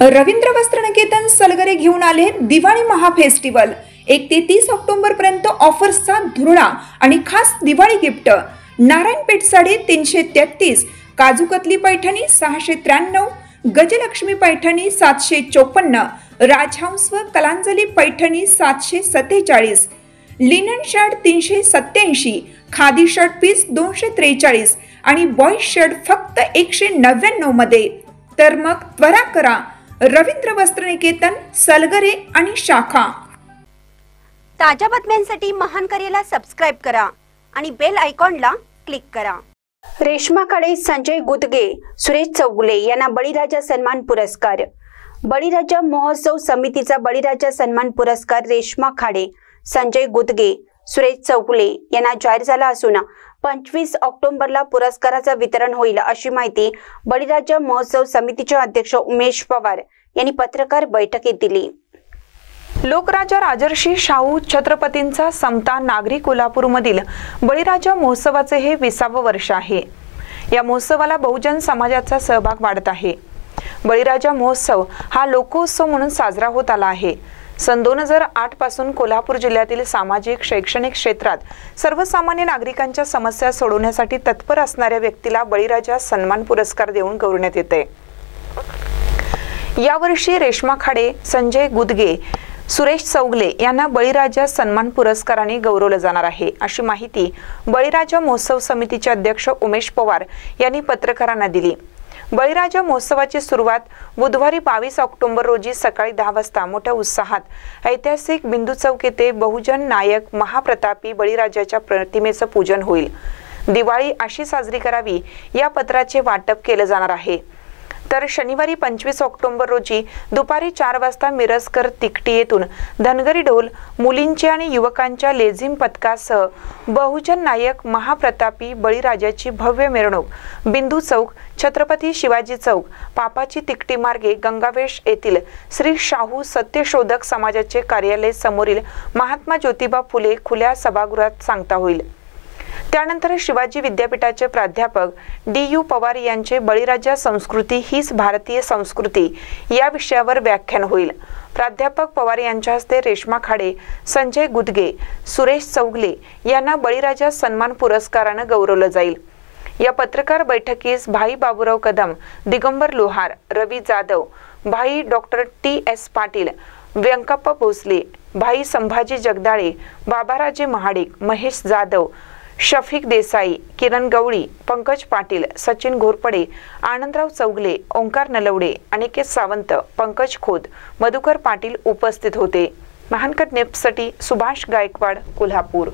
रवींद्र वस्त्रनिकेतन सलगरे घेऊन आले दिवाळी महाफेस्टिवल। 1 ते 30 ऑक्टोबर पर्यंत ऑफर्सचा धुरळा आणि खास दिवाळी गिफ्ट। नारायणपेठ साडी 333, काजूकतली पैठणी 693, गजलक्ष्मी पैठणी 754, राजहंस व Kalanjali Paithani 747, linen shirt 387, khadi shirt piece 243 आणि बॉय शर्ट फक्त 199 मध्ये। तर मग त्वरा करा, रवींद्र वस्त्रनिकेतन सलगरे आणि शाखा। ताज्या बातम्यांसाठी महान करेला सबस्क्राइब करा आणि बेल आयकॉनला क्लिक करा। रेश्मा खाडे, संजय गुदगे, सुरेश चौगुले यांना बळीराजा सन्मान पुरस्कार। बळीराजा महोत्सव समितीचा बळीराजा सन्मान पुरस्कार रेश्मा खाडे, संजय गुदगे, सुरेश चौगुले यांना जाहीर झाला असून 25 ऑक्टोबरला पुरस्काराचे वितरण होईल, अशी माहिती बळीराजा महोत्सव समितीचे अध्यक्ष उमेश पवार यांनी पत्रकार बैठकीत दिली। लोकराजा राजर्षी शाहू छत्रपतींचा समता नागरी कोल्हापूरमधील बळीराजा महोत्सवाचे हे 20वे वर्ष आहे। या महोत्सवाला बहुजन समाजाचा सहभाग वाढत आहे। बळीराजा महोत्सव हा लोकोत्सव म्हणून साजरा होत आला आहे। सन 2008 पासून कोल्हापूर जिल्ह्यातील सामाजिक शैक्षणिक क्षेत्रात सर्वसामान्य नागरिकांच्या समस्या सोडवण्यासाठी तत्पर असणाऱ्या व्यक्तीला बळीराजा सन्मान पुरस्कार देऊन गौरवण्यात येते। यावर्षी रेश्मा खाडे, संजय गुदगे, सुरेश चौगले यांना बळीराजा सन्मान पुरस्काराने गौरवले जाणार आहे, अशी माहिती बळीराजा महोत्सव समितीचे अध्यक्ष उमेश पवार यांनी पत्रकारांना दिली। बळीराजा महोत्सवाची सुरुवात बुधवारी 22 ऑक्टोबर रोजी सकाळी 10 वाजता मोठ्या उत्साहात ऐतिहासिक बिंदू चौक येथे बहुजन नायक महाप्रतापी बळीराजाच्या प्रतिमेचे पूजन होईल। दिवाळी अशी साजरी करावी या पत्राचे वाटप केले जाणार आहे। तर शनिवारी 25 ऑक्टोबर रोजी दुपारी 4 वाजता मिरजकर तिकटी येथून धनगरी ढोल, मुलींच्या आणि युवकांच्या लेझिम पथकासह बहुजन नायक महाप्रतापी बळीराजाची भव्य मिरवणूक बिंदू चौक, छत्रपती शिवाजी चौक, पापाची तिकटी मार्गे गंगावेश येथील श्री शाहू सत्यशोधक समाजाचे कार्यालय समोरील महात्मा ज्योतिबा फुले खुल्या सभागृहात सांगता होईल। त्यानंतर शिवाजी विद्यापीठाचे प्राध्यापक DU पवार यांचे बळीराजा संस्कृती हीच भारतीय संस्कृती या विषयावर व्याख्यान होईल। प्राध्यापक पवार यांच्या हस्ते रेश्मा खाडे, संजय गुदगे, सुरेश चौगले यांना बळीराजा सन्मान पुरस्काराने गौरवले जाईल। या पत्रकार बैठकीस भाई बाबूराव कदम, दिगंबर लोहार, रवी जाधव, भाई डॉक्टर TS पाटील, व्यंकप्पा भोसले, भाई संभाजी जगदाळे, बाबाराजे महाडिक, महेश जाधव, शफिक देसाई, किरण गवळी, पंकज पाटील, सचिन घोरपडे, आनंदराव चौगले, ओंकार नलवडे, अनिकेत सावंत, पंकज खोत, मधुकर पाटील उपस्थित होते। महानकर न्यूजसाठी सुभाष गायकवाड, कोल्हापूर।